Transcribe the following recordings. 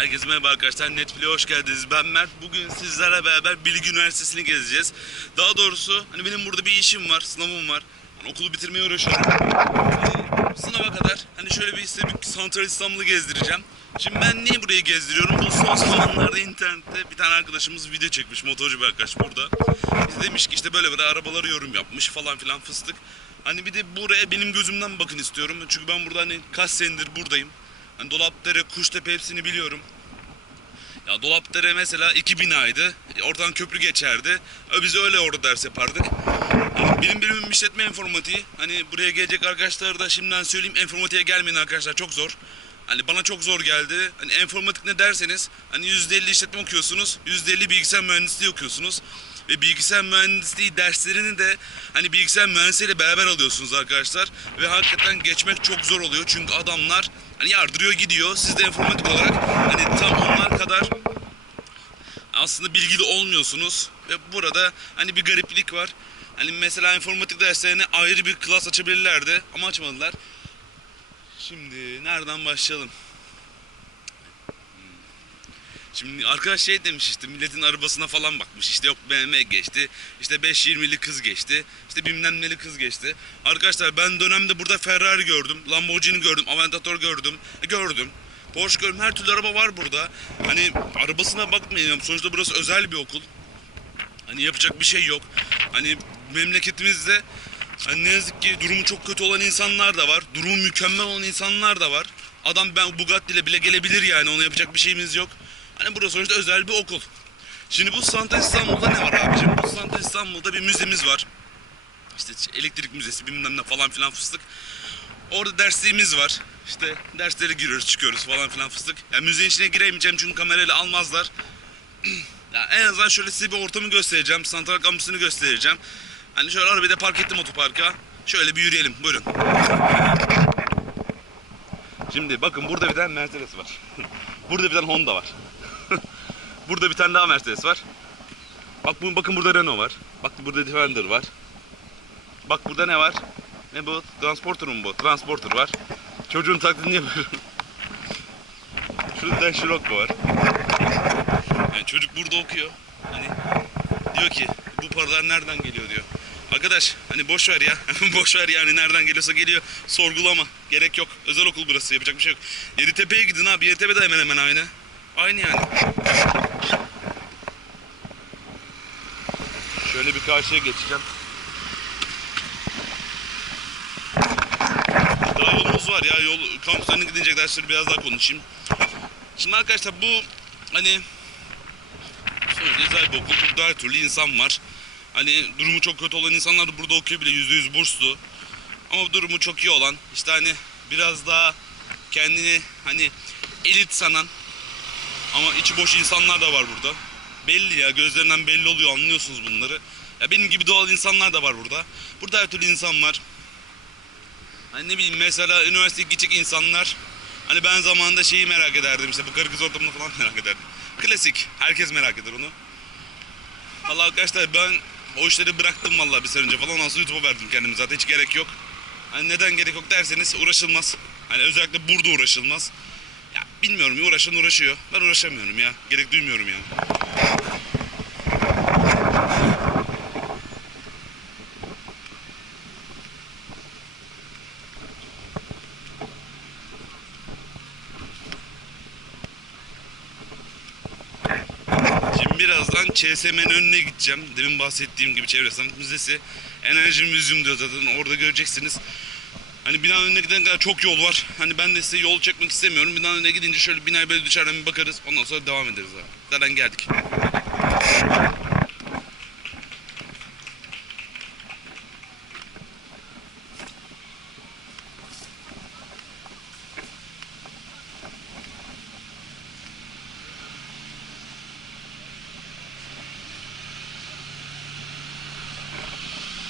Herkese merhaba arkadaşlar. Netflix'e hoş geldiniz. Ben Mert. Bugün sizlerle beraber Bilgi Üniversitesi'ni gezeceğiz. Daha doğrusu hani benim burada bir işim var, sınavım var. Hani okulu bitirmeye uğraşıyorum. Hani sınava kadar hani şöyle bir size bir Santral İstanbul'u gezdireceğim. Şimdi ben niye burayı gezdiriyorum? Bu son zamanlarda internette bir tane arkadaşımız video çekmiş. Motorcu bir arkadaş burada. Biz demiş ki işte böyle böyle arabaları yorum yapmış falan filan fıstık. Hani bir de buraya benim gözümden bakın istiyorum. Çünkü ben burada hani kaç senedir buradayım. Hani Dolapdere, Kuştepe hepsini biliyorum. Ya Dolapdere mesela iki binaydı. E, Oradan köprü geçerdi. E, Biz öyle orada ders yapardık. Yani benim bölümüm işletme informatiği. Hani buraya gelecek arkadaşlara da şimdiden söyleyeyim. Informatiğe gelmeyin arkadaşlar çok zor. Hani bana çok zor geldi. Hani informatik ne derseniz hani %50 işletme okuyorsunuz. %50 bilgisayar mühendisliği okuyorsunuz. Ve bilgisayar mühendisliği derslerini de hani bilgisayar mühendisliğiyle beraber alıyorsunuz arkadaşlar. Ve hakikaten geçmek çok zor oluyor. Çünkü adamlar hani yardırıyor gidiyor. Siz de informatik olarak hani tam onlar kadar aslında bilgili olmuyorsunuz. Ve burada hani bir gariplik var. Hani mesela informatik derslerine ayrı bir klas açabilirlerdi ama açmadılar. Şimdi nereden başlayalım? Şimdi arkadaş şey demiş işte milletin arabasına falan bakmış. İşte yok BMW geçti. işte 520'li kız geçti. işte bilmem neli kız geçti. Arkadaşlar ben dönemde burada Ferrari gördüm. Lamborghini gördüm. Aventador gördüm. E, gördüm. Porsche gördüm. Her türlü araba var burada. Hani arabasına bakmayın. Sonuçta burası özel bir okul. Hani yapacak bir şey yok. Hani memleketimizde hani ne yazık ki durumu çok kötü olan insanlar da var. Durumu mükemmel olan insanlar da var. Adam ben Bugatti ile bile gelebilir yani ona yapacak bir şeyimiz yok. Hani burası sonuçta özel bir okul. Şimdi bu Santa İstanbul'da ne var abicim? Bu Santa İstanbul'da bir müzemiz var. İşte elektrik müzesi bilmem ne falan filan fıstık. Orada dersliğimiz var. İşte derslere giriyoruz çıkıyoruz falan filan fıstık. Yani müzenin içine giremeyeceğim çünkü kamerayla almazlar. Ya en azından şöyle size bir ortamı göstereceğim. Santral kampüsünü göstereceğim. Hani şöyle arabayı da park ettim otoparka. Şöyle bir yürüyelim. Buyurun. Şimdi bakın burada bir tane Mercedes var. burada bir tane Honda var. Burada bir tane daha Mercedes var. Bak bu bakın burada Renault var. Bak burada Defender var. Bak burada ne var? Ne bu? Transporter mu bu? Transporter var. Çocuğun taklidini yapıyorum. Şurada Scirocco var. Yani çocuk burada okuyor. Hani diyor ki bu paralar nereden geliyor diyor. Arkadaş hani boş ver ya. boş ver yani nereden geliyorsa geliyor. Sorgulama. Gerek yok. Özel okul burası. Yapacak bir şey yok. Yeditepe'ye gidin abi. Yeditepe de hemen hemen aynı. Aynı yani. Şöyle bir karşıya geçeceğim. Daha yolumuz var ya. Yol kampüslerine gidecek dersleri biraz daha konuşayım. Şimdi arkadaşlar bu hani sonuçta özel bir okul. Burada her türlü insan var. Hani durumu çok kötü olan insanlar da burada okuyor bile yüzde yüz burslu. Ama durumu çok iyi olan işte hani biraz daha kendini hani elit sanan ama içi boş insanlar da var burada. Belli ya gözlerinden belli oluyor anlıyorsunuz bunları. Ya benim gibi doğal insanlar da var burada. Burada her türlü insan var. Hani ne bileyim mesela üniversiteye gidecek insanlar Hani ben zamanında şeyi merak ederdim işte bu karı kız ortamını falan merak ederdim. Klasik. Herkes merak eder onu. Valla arkadaşlar ben o işleri bıraktım vallahi bir sene önce falan. Sonra YouTube'a verdim kendimi zaten hiç gerek yok. Hani neden gerek yok derseniz uğraşılmaz. Hani özellikle burada uğraşılmaz. Ya bilmiyorum uğraşan uğraşıyor. Ben uğraşamıyorum ya. Gerek duymuyorum ya. Şimdi birazdan ÇSM'nin önüne gideceğim. Demin bahsettiğim gibi Çevre Sanat Müzesi. Enerji Müziğim diyor zaten orada göreceksiniz. Hani binanın önüne giden kadar çok yol var. Hani ben de size yol çekmek istemiyorum. Binanın önüne gidince şöyle binaya böyle dışarıdan bir bakarız. Ondan sonra devam ederiz abi. Zaten geldik.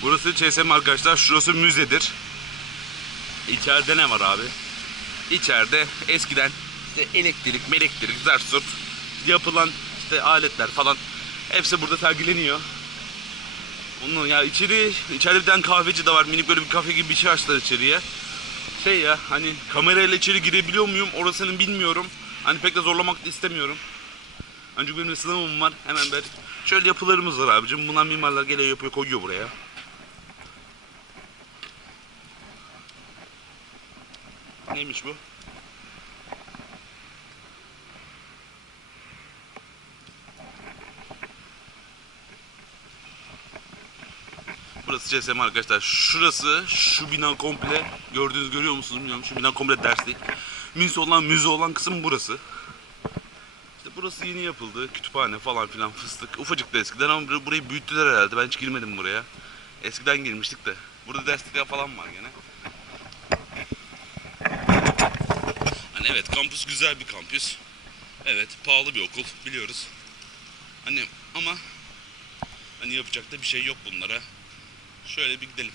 Burası ÇSM arkadaşlar. Şurası müzedir. İçeride ne var abi? İçeride eskiden işte elektrik, elektrik, zarsurt yapılan işte aletler falan hepsi burada sergileniyor. Onun ya içeri içeride bir tane kahveci de var. Minik böyle bir kafe gibi bir şey açtılar içeriye. Şey ya hani kamerayla içeri girebiliyor muyum orasını bilmiyorum. Hani pek de zorlamak da istemiyorum. Ancak benim sınavım var. Hemen böyle şöyle yapılarımız var abicim. Bunlar mimarlar geliyor yapıyor koyuyor buraya. Neymiş bu? Burası CSM arkadaşlar. Şurası, şu bina komple gördüğünüz görüyor musunuz bilmiyorum. Şu bina komple derslik. Müze olan müze olan kısım burası. İşte burası yeni yapıldı. Kütüphane falan filan fıstık. Ufacık da eskiden ama bur- burayı büyüttüler herhalde. Ben hiç girmedim buraya. Eskiden girmiştik de. Burada derslikler falan var gene. Hani evet kampüs güzel bir kampüs. Evet pahalı bir okul biliyoruz. Hani ama hani yapacak da bir şey yok bunlara. Şöyle bir gidelim.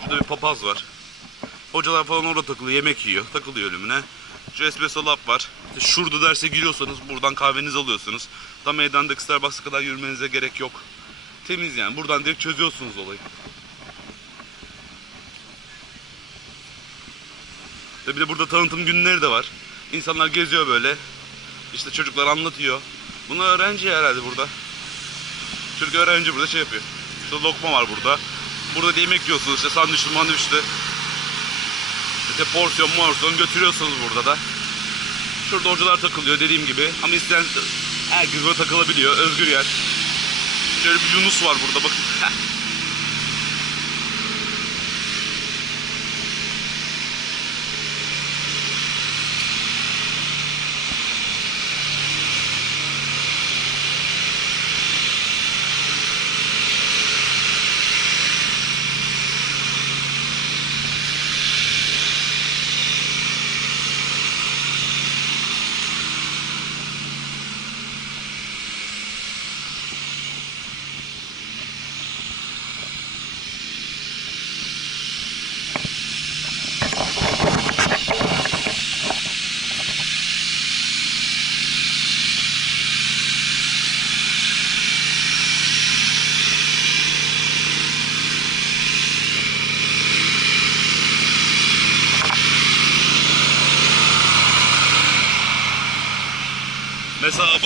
Şurada bir papaz var. Hocalar falan orada takılıyor, yemek yiyor, takılıyor ölümüne. Şu espresso lab var. İşte şurada derse giriyorsanız buradan kahvenizi alıyorsunuz. Tam meydandaki Starbucks'a kadar yürümenize gerek yok. Temiz yani. Buradan direkt çözüyorsunuz olayı. Ve bir de burada tanıtım günleri de var. İnsanlar geziyor böyle. İşte çocuklar anlatıyor. Bunlar öğrenci herhalde burada. Türk öğrenci burada şey yapıyor. İşte lokma var burada. Burada da yemek yiyorsunuz işte sandviçli mandviçli. İşte porsiyon morsiyon götürüyorsunuz burada da. Şurada hocalar takılıyor dediğim gibi. Ama isteyen herkes böyle takılabiliyor. Özgür yer. Şöyle bir Yunus var burada bakın. Heh. Mesela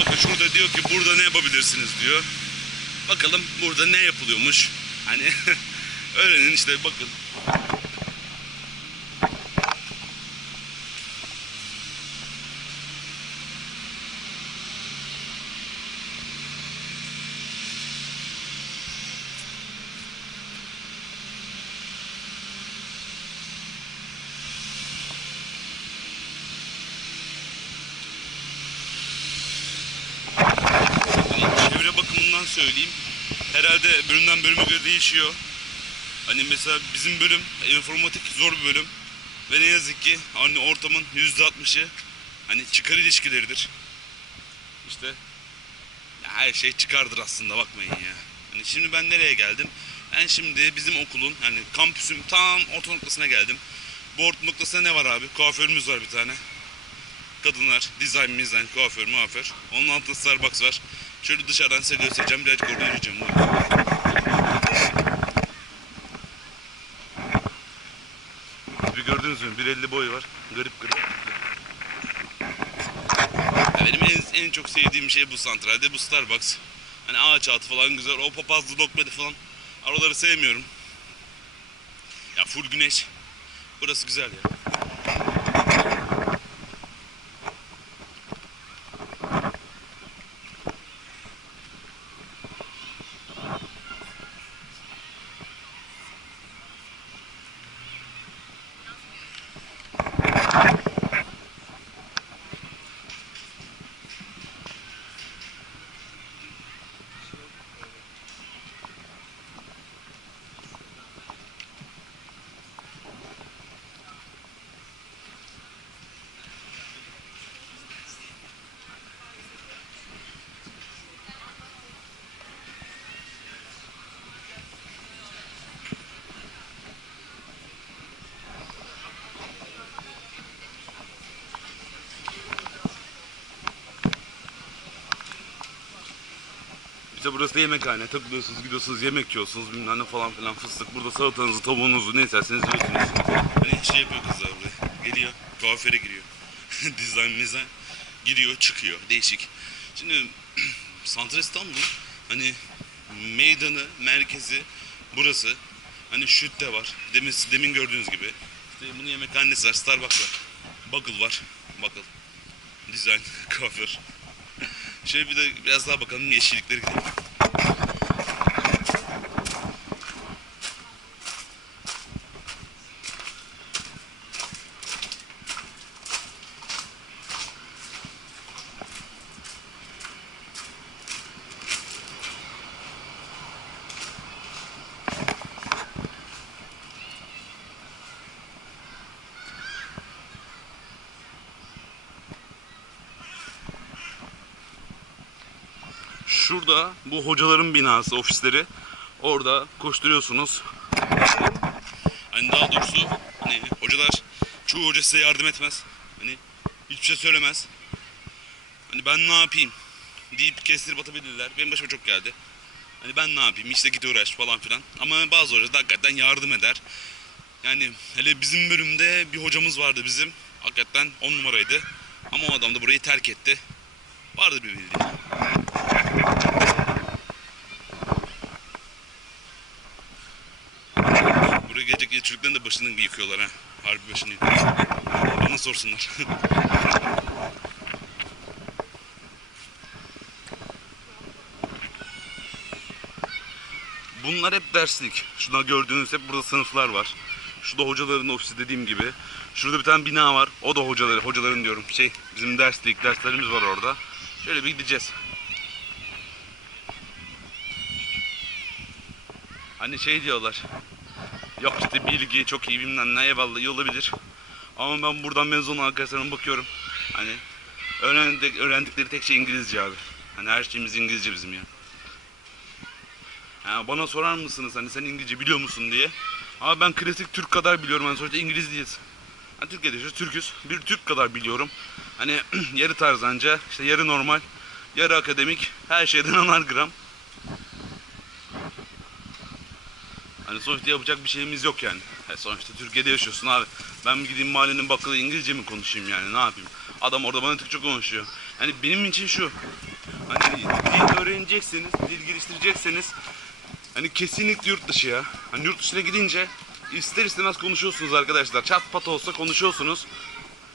diyor ki burada ne yapabilirsiniz diyor. Bakalım burada ne yapılıyormuş. Hani öğrenin işte bakın. Hani çevre bakımından söyleyeyim. Herhalde bölümden bölüme göre değişiyor. Hani mesela bizim bölüm informatik zor bir bölüm. Ve ne yazık ki hani ortamın %60'ı hani çıkar ilişkileridir. İşte ya her şey çıkardır aslında bakmayın ya. Hani şimdi ben nereye geldim? Ben şimdi bizim okulun hani kampüsün tam orta noktasına geldim. Bu orta noktasında ne var abi? Kuaförümüz var bir tane kadınlar, dizayn, mizan, kuaför, muaför. Onun altında Starbucks var. Şöyle dışarıdan size göstereceğim. Birazcık orada yürüyeceğim. Bir gördünüz mü? 1.50 boyu var. Garip garip. Ya benim en, en çok sevdiğim şey bu santralde. Bu Starbucks. Hani ağaç altı falan güzel. O papazlı dokmedi falan. Oraları sevmiyorum. Ya full güneş. Burası güzel ya. İşte burası da yemekhane. Takılıyorsunuz, gidiyorsunuz, yemek yiyorsunuz, bilmem ne falan filan fıstık. Burada salatanızı, tavuğunuzu ne isterseniz yiyorsunuz. Hani şey yapıyor kızlar buraya. Geliyor, kuaföre giriyor. dizayn mizan giriyor çıkıyor değişik. Şimdi Santral İstanbul hani meydanı merkezi burası. Hani şüt de var. Demin, demin gördüğünüz gibi. İşte bunun yemekhanesi var, Starbucks var. Buckle var. Buckle. Design, kuaför. Şöyle bir de biraz daha bakalım yeşilliklere gidelim. Şurada bu hocaların binası, ofisleri. Orada koşturuyorsunuz. Hani daha doğrusu hani hocalar çoğu hoca size yardım etmez. Hani hiçbir şey söylemez. Hani ben ne yapayım deyip kestirip atabilirler. Benim başıma çok geldi. Hani ben ne yapayım işte git uğraş falan filan. Ama bazı hocalar hakikaten yardım eder. Yani hele bizim bölümde bir hocamız vardı bizim. Hakikaten on numaraydı. Ama o adam da burayı terk etti. Vardı bir bildiği. Buraya gelecek çocukların da başını yıkıyorlar ha. Harbi başını yıkıyorlar. Bana sorsunlar. Bunlar hep derslik. Şuna gördüğünüz hep burada sınıflar var. Şurada hocaların ofisi dediğim gibi. Şurada bir tane bina var. O da hocaları, hocaların diyorum. Şey, bizim derslik, derslerimiz var orada. Şöyle bir gideceğiz. Hani şey diyorlar. Yok işte bilgi çok iyi bilmem ne eyvallah iyi olabilir. Ama ben buradan mezun arkadaşlarıma bakıyorum. Hani öğrendik, öğrendikleri tek şey İngilizce abi. Hani her şeyimiz İngilizce bizim ya. Yani bana sorar mısınız hani sen İngilizce biliyor musun diye. Ama ben klasik Türk kadar biliyorum. Hani sonuçta İngiliz değiliz. Hani Türkiye'de yaşıyoruz, Türküz. Bir Türk kadar biliyorum. Hani yarı tarzanca, işte yarı normal, yarı akademik, her şeyden anar gram. Hani sonuçta yapacak bir şeyimiz yok yani. E sonuçta Türkiye'de yaşıyorsun abi. Ben gideyim mahallenin bakkalı İngilizce mi konuşayım yani ne yapayım? Adam orada bana Türkçe konuşuyor. Hani benim için şu. Hani dil öğrenecekseniz, dil geliştirecekseniz hani kesinlikle yurt dışı ya. Hani yurt dışına gidince ister istemez konuşuyorsunuz arkadaşlar. Çat pat olsa konuşuyorsunuz.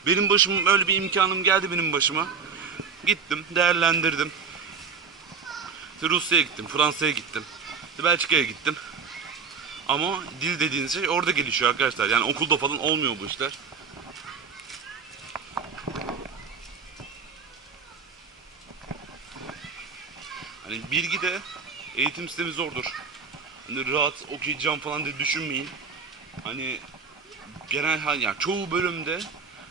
Benim başıma öyle bir imkanım geldi benim başıma. Gittim, değerlendirdim. Rusya'ya gittim, Fransa'ya gittim. Belçika'ya gittim. Ama dil dediğiniz şey orada gelişiyor arkadaşlar. Yani okulda falan olmuyor bu işler. Hani bilgi de eğitim sistemi zordur. Hani rahat okuyacağım falan diye düşünmeyin. Hani genel yani çoğu bölümde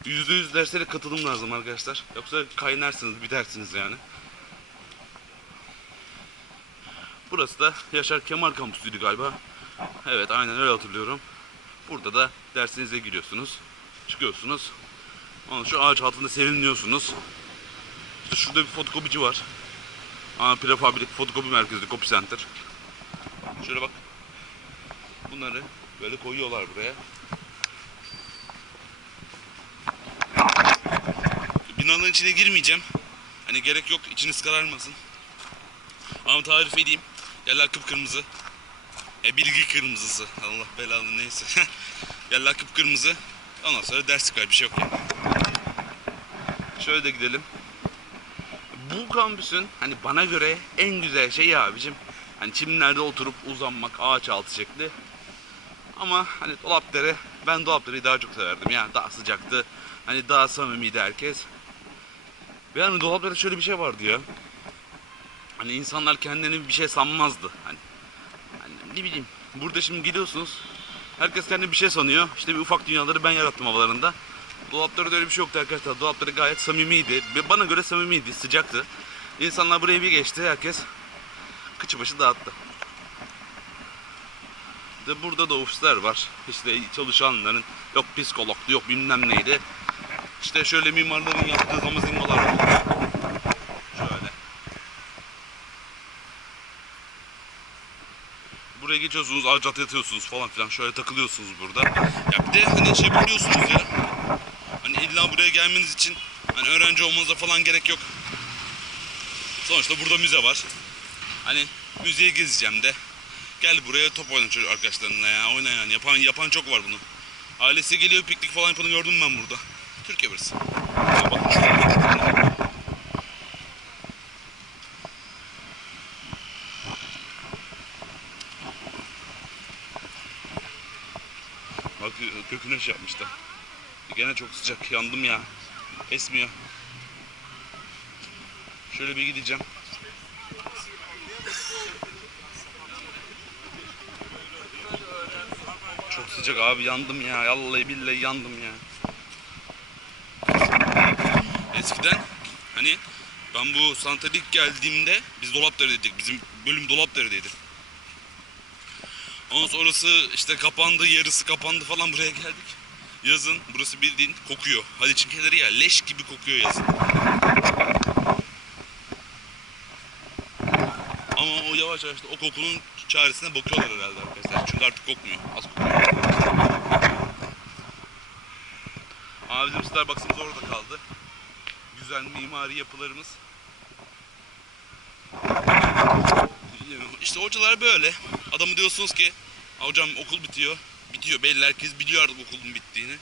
%100 derslere katılım lazım arkadaşlar. Yoksa kaynarsınız, bitersiniz yani. Burası da Yaşar Kemal Kampüsü'ydü galiba. Evet aynen öyle hatırlıyorum. Burada da dersinize giriyorsunuz. Çıkıyorsunuz. Ondan şu ağaç altında serinliyorsunuz. İşte şurada bir fotokopici var. Aa, prefabrik fotokopi merkezi, copy center. Şöyle bak. Bunları böyle koyuyorlar buraya. Binaların içine girmeyeceğim. Hani gerek yok içiniz kararmasın. Ama tarif edeyim. Yerler kıpkırmızı. E bilgi kırmızısı. Allah belanı neyse. Yerler kıpkırmızı. Ondan sonra ders var bir şey yok yani. Şöyle de gidelim. Bu kampüsün hani bana göre en güzel şeyi abicim. Hani çimlerde oturup uzanmak ağaç altı şekli. Ama hani dolapları ben dolapları daha çok severdim ya. Daha sıcaktı. Hani daha samimiydi herkes. Ve hani dolaplarda şöyle bir şey vardı ya. Hani insanlar kendini bir şey sanmazdı. Hani ne bileyim. Burada şimdi gidiyorsunuz. Herkes kendini bir şey sanıyor. İşte bir ufak dünyaları ben yarattım havalarında. Dolaplarda öyle bir şey yoktu arkadaşlar. Dolapları gayet samimiydi. Bana göre samimiydi, sıcaktı. İnsanlar buraya bir geçti. Herkes kıçı başı dağıttı. De burada da ofisler var. İşte çalışanların yok psikologdu, yok bilmem neydi. İşte şöyle mimarların yaptığı zamazingolar var. Şöyle. Buraya geçiyorsunuz, ağaçta yatıyorsunuz falan filan. Şöyle takılıyorsunuz burada. Ya bir de hani şey biliyorsunuz ya. Hani illa buraya gelmeniz için hani öğrenci olmanıza falan gerek yok. Sonuçta burada müze var. Hani müzeyi gezeceğim de. Gel buraya top oyna çocuk arkadaşlarınla ya. Oyna yani. Yapan yapan çok var bunu. Ailesi geliyor piknik falan yapanı gördüm ben burada. Türkiye burası. Ya. Bak şey yapmışlar. Gene çok sıcak. Yandım ya. Esmiyor. Şöyle bir gideceğim. Çok sıcak abi yandım ya. Vallahi billahi yandım ya. Eskiden hani ben bu Santa ilk geldiğimde biz Dolapdere'deydik. Bizim bölüm Dolapdere'deydi. Ondan sonrası işte kapandı, yarısı kapandı falan buraya geldik. Yazın burası bildiğin kokuyor. Haliç'in kenarı ya leş gibi kokuyor yazın. Ama o yavaş yavaş da o kokunun çaresine bakıyorlar herhalde arkadaşlar. Çünkü artık kokmuyor. Az kokuyor. Ama bizim Starbucks'ımız orada kaldı. Güzel mimari yapılarımız. İşte hocalar böyle. Adamı diyorsunuz ki "Ha hocam okul bitiyor. Bitiyor belli herkes biliyor artık okulun bittiğini.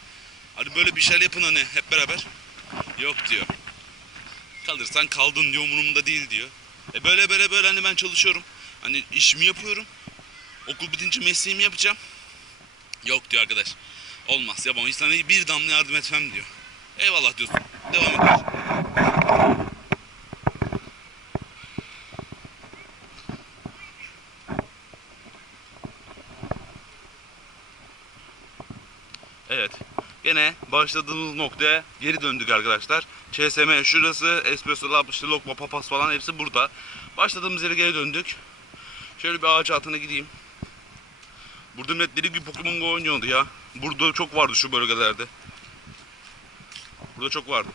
Hadi böyle bir şeyler yapın hani hep beraber. Yok diyor. Kalırsan kaldın diyor umurumda değil diyor. E böyle böyle böyle hani ben çalışıyorum. Hani işimi yapıyorum. Okul bitince mesleğimi yapacağım. Yok diyor arkadaş. Olmaz yapamam. Sana bir damla yardım etmem diyor. Eyvallah diyorsun. Devam ediyorsun. Evet. Gene başladığımız noktaya geri döndük arkadaşlar. CSM şurası, Espresso Lab, işte Lokma, Papas falan hepsi burada. Başladığımız yere geri döndük. Şöyle bir ağaç altına gideyim. Burada millet deli gibi Pokemon Go oynuyordu ya. Burada çok vardı şu bölgelerde. Burada çok vardı.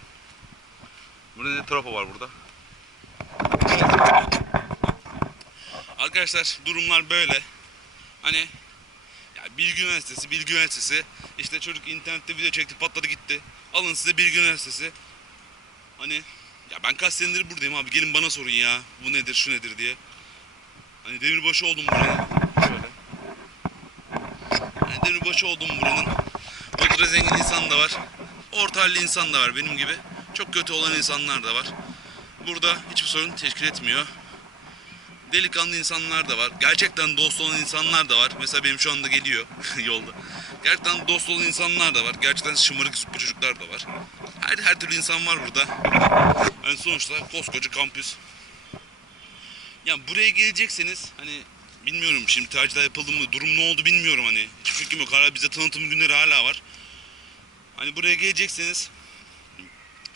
Burada ne trafo var burada. Arkadaşlar durumlar böyle. Hani Bilgi Üniversitesi, Bilgi Üniversitesi. İşte çocuk internette video çekti patladı gitti. Alın size Bilgi Üniversitesi. Hani ya ben kaç senedir buradayım abi gelin bana sorun ya. Bu nedir şu nedir diye. Hani demirbaşı oldum buraya. Şöyle. Yani demirbaşı oldum buranın. Ultra zengin insan da var. Orta halli insan da var benim gibi. Çok kötü olan insanlar da var. Burada hiçbir sorun teşkil etmiyor delikanlı insanlar da var. Gerçekten dost olan insanlar da var. Mesela benim şu anda geliyor yolda. Gerçekten dost olan insanlar da var. Gerçekten şımarık zıppı çocuklar da var. Her, her türlü insan var burada. Yani sonuçta koskoca kampüs. Yani buraya gelecekseniz hani bilmiyorum şimdi tercihler yapıldı mı durum ne oldu bilmiyorum hani. Hiç fikrim yok. Hala bize tanıtım günleri hala var. Hani buraya gelecekseniz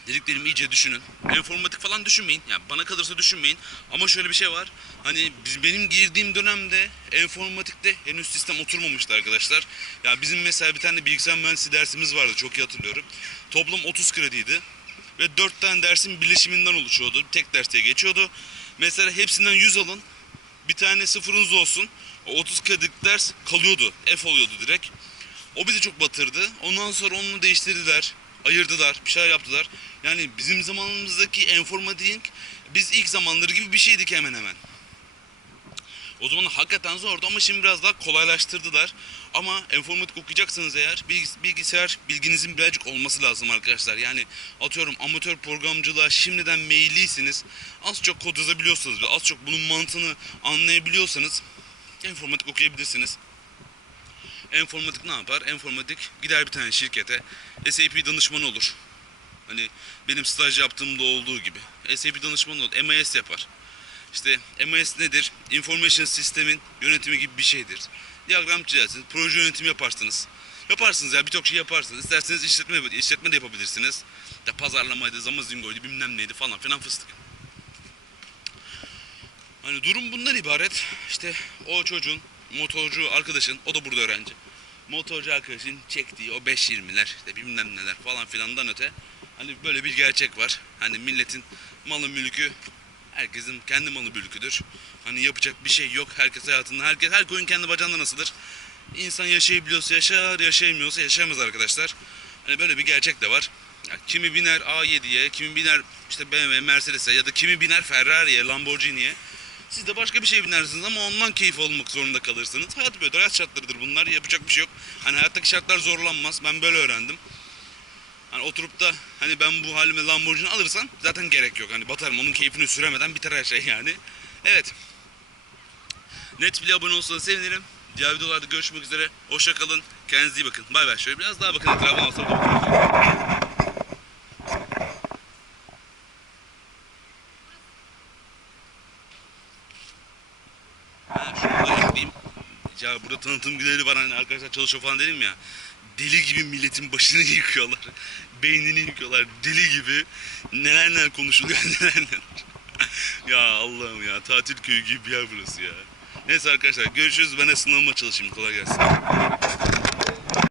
dediklerimi iyice düşünün. Enformatik falan düşünmeyin. Yani bana kalırsa düşünmeyin. Ama şöyle bir şey var. Hani biz, benim girdiğim dönemde enformatikte henüz sistem oturmamıştı arkadaşlar. Ya bizim mesela bir tane bilgisayar mühendisliği dersimiz vardı çok iyi hatırlıyorum. Toplam 30 krediydi. Ve 4 tane dersin birleşiminden oluşuyordu. Tek derste geçiyordu. Mesela hepsinden 100 alın. Bir tane sıfırınız olsun. O 30 kredilik ders kalıyordu. F oluyordu direkt. O bizi çok batırdı. Ondan sonra onu değiştirdiler ayırdılar, bir şeyler yaptılar. Yani bizim zamanımızdaki enformatik biz ilk zamanları gibi bir şeydik hemen hemen. O zaman hakikaten zordu ama şimdi biraz daha kolaylaştırdılar. Ama enformatik okuyacaksanız eğer bilgis- bilgisayar bilginizin birazcık olması lazım arkadaşlar. Yani atıyorum amatör programcılığa şimdiden meyilliyseniz az çok kod yazabiliyorsanız ve az çok bunun mantığını anlayabiliyorsanız enformatik okuyabilirsiniz. Enformatik ne yapar? Enformatik gider bir tane şirkete SAP danışmanı olur. Hani benim staj yaptığımda olduğu gibi. SAP danışmanı olur. MIS yapar. İşte MIS nedir? Information Sistem'in yönetimi gibi bir şeydir. Diyagram çizersiniz, proje yönetimi yaparsınız. Yaparsınız ya birçok şey yaparsınız. İsterseniz işletme, işletme de yapabilirsiniz. Ya pazarlamaydı, zamazingoydu, bilmem neydi falan filan fıstık. Hani durum bundan ibaret. İşte o çocuğun, motorcu arkadaşın, o da burada öğrenci. Motorcu arkadaşın çektiği o 5.20'ler, işte bilmem neler falan filandan öte. Hani böyle bir gerçek var. Hani milletin malı mülkü herkesin kendi malı mülküdür. Hani yapacak bir şey yok. Herkes hayatında, herkes her koyun kendi bacağında nasıldır? İnsan yaşayabiliyorsa yaşar, yaşayamıyorsa yaşayamaz arkadaşlar. Hani böyle bir gerçek de var. Ya kimi biner A7'ye, kimi biner işte BMW, Mercedes'e ya da kimi biner Ferrari'ye, Lamborghini'ye. Siz de başka bir şey binersiniz ama ondan keyif olmak zorunda kalırsınız. Hayat böyle, hayat şartlarıdır bunlar. Yapacak bir şey yok. Hani hayattaki şartlar zorlanmaz. Ben böyle öğrendim. Hani oturup da hani ben bu halime Lamborghini alırsam zaten gerek yok. Hani batarım onun keyfini süremeden biter her şey yani. Evet. Netflix'e abone olsanız sevinirim. Diğer videolarda görüşmek üzere. Hoşça kalın. Kendinize iyi bakın. Bay bay. Şöyle biraz daha bakın etrafına olsa da Ha şunu da ekleyeyim. Burada tanıtım günleri var hani arkadaşlar çalışıyor falan dedim ya. Deli gibi milletin başını yıkıyorlar. Beynini yıkıyorlar. Deli gibi. Neler neler konuşuluyor neler neler. ya Allah'ım ya tatil köyü gibi bir yer burası ya. Neyse arkadaşlar görüşürüz. Ben de sınavıma çalışayım. Kolay gelsin.